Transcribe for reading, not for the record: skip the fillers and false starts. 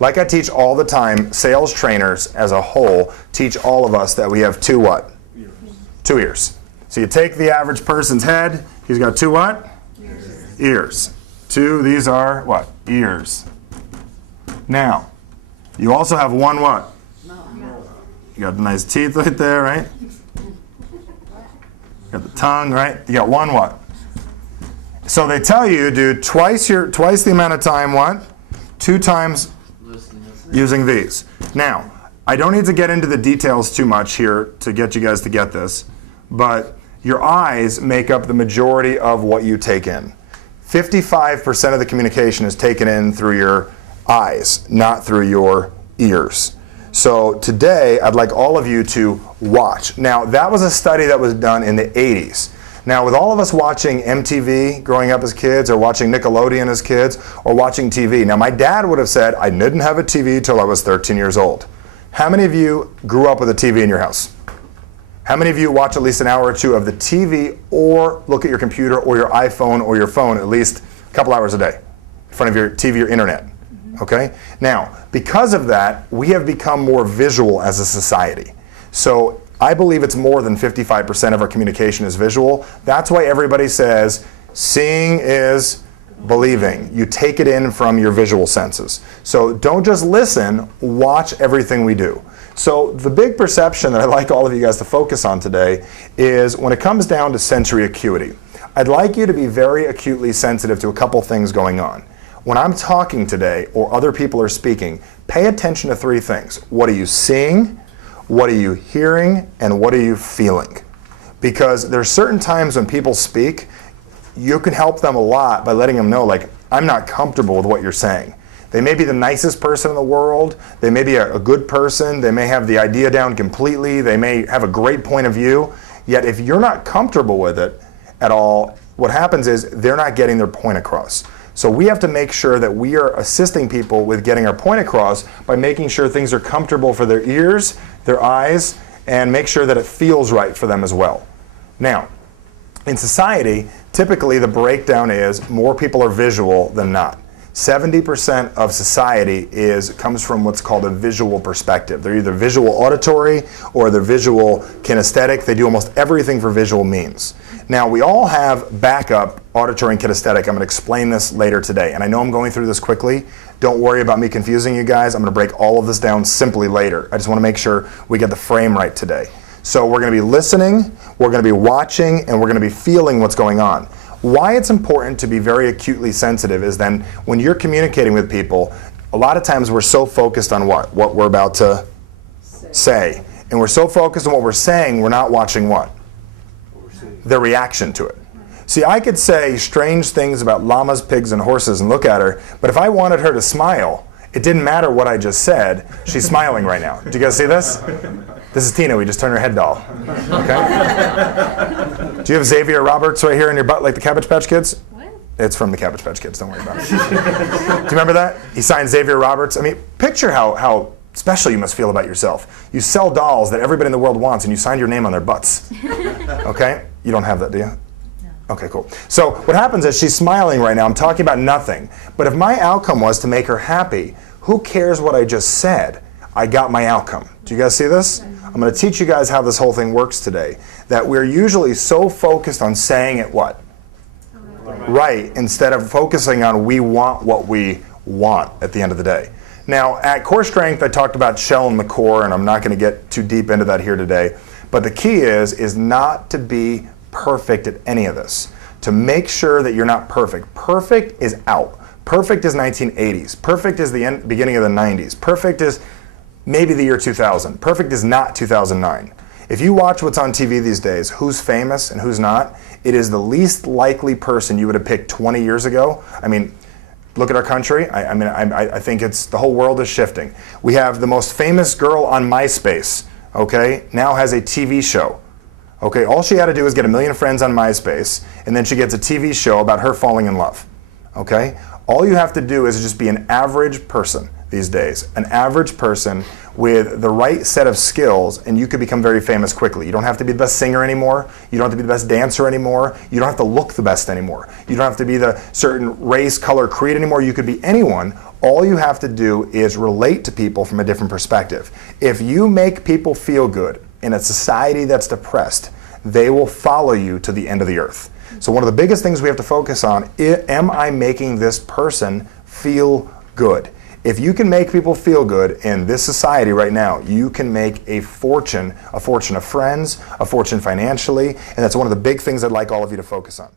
Like I teach all the time, sales trainers as a whole teach all of us that we have two what? Ears. Two ears. So you take the average person's head, he's got two what? Ears. Ears. Two, these are what? Ears. Now, you also have one what? You got the nice teeth right there, right? You got the tongue, right? You got one what? So they tell you do twice the amount of time what? 2 times using these. Now, I don't need to get into the details too much here to get you guys to get this, but your eyes make up the majority of what you take in. 55% of the communication is taken in through your eyes, not through your ears. So today, I'd like all of you to watch. Now, that was a study that was done in the 80s. Now, with all of us watching MTV growing up as kids, or watching Nickelodeon as kids, or watching TV. Now, my dad would have said, I didn't have a TV till I was 13 years old. How many of you grew up with a TV in your house? How many of you watch at least an hour or two of the TV, or look at your computer or your iPhone or your phone at least a couple hours a day in front of your TV or internet? Okay? Now, because of that, we have become more visual as a society. So I believe it's more than 55% of our communication is visual. That's why everybody says seeing is believing. You take it in from your visual senses. So don't just listen, watch everything we do. So the big perception that I'd like all of you guys to focus on today is when it comes down to sensory acuity. I'd like you to be very acutely sensitive to a couple things going on. When I'm talking today or other people are speaking, pay attention to 3 things. What are you seeing? What are you hearing? And what are you feeling? Because there's certain times when people speak, you can help them a lot by letting them know, like, I'm not comfortable with what you're saying. They may be the nicest person in the world. They may be a good person. They may have the idea down completely. They may have a great point of view. Yet if you're not comfortable with it at all, what happens is they're not getting their point across. So we have to make sure that we are assisting people with getting our point across by making sure things are comfortable for their ears, their eyes, and make sure that it feels right for them as well. Now, in society, typically the breakdown is more people are visual than not. 70% of society comes from what's called a visual perspective. They're either visual auditory or they're visual kinesthetic. They do almost everything for visual means. Now, we all have backup auditory and kinesthetic. I'm going to explain this later today. And I know I'm going through this quickly. Don't worry about me confusing you guys. I'm going to break all of this down simply later. I just want to make sure we get the frame right today. So we're going to be listening, we're going to be watching, and we're going to be feeling what's going on. Why it's important to be very acutely sensitive is then when you're communicating with people, a lot of times we're so focused on what we're about to say. And we're so focused on what we're saying, we're not watching what? Their reaction to it. See, I could say strange things about llamas, pigs, and horses and look at her, but if I wanted her to smile, it didn't matter what I just said. She's smiling right now. Do you guys see this? This is Tina. We just turned her head doll. Okay? Do you have Xavier Roberts right here in your butt like the Cabbage Patch Kids? What? It's from the Cabbage Patch Kids. Don't worry about it. Do you remember that? He signed Xavier Roberts. I mean, picture how special you must feel about yourself. You sell dolls that everybody in the world wants, and you signed your name on their butts. Okay? You don't have that, do you? Okay, cool. So what happens is she's smiling right now. I'm talking about nothing. But if my outcome was to make her happy, who cares what I just said? I got my outcome. Do you guys see this? I'm going to teach you guys how this whole thing works today. That we're usually so focused on saying it what? Right, instead of focusing on we want what we want at the end of the day. Now, at Core Strength, I talked about shell and the core, and I'm not going to get too deep into that here today. But the key is not to be perfect at any of this. To make sure that you're not perfect. Perfect is out. Perfect is 1980s. Perfect is the beginning of the 90s. Perfect is maybe the year 2000. Perfect is not 2009. If you watch what's on TV these days, who's famous and who's not, it is the least likely person you would have picked 20 years ago. I mean, look at our country. I think the whole world is shifting. We have the most famous girl on MySpace, okay, now has a TV show. Okay, all she had to do was get 1 million friends on MySpace, and then she gets a TV show about her falling in love. Okay? All you have to do is just be an average person these days. An average person with the right set of skills, and you could become very famous quickly. You don't have to be the best singer anymore. You don't have to be the best dancer anymore. You don't have to look the best anymore. You don't have to be the certain race, color, creed anymore. You could be anyone. All you have to do is relate to people from a different perspective. If you make people feel good in a society that's depressed, they will follow you to the end of the earth. So one of the biggest things we have to focus on, am I making this person feel good? If you can make people feel good in this society right now, you can make a fortune of friends, a fortune financially, and that's one of the big things I'd like all of you to focus on.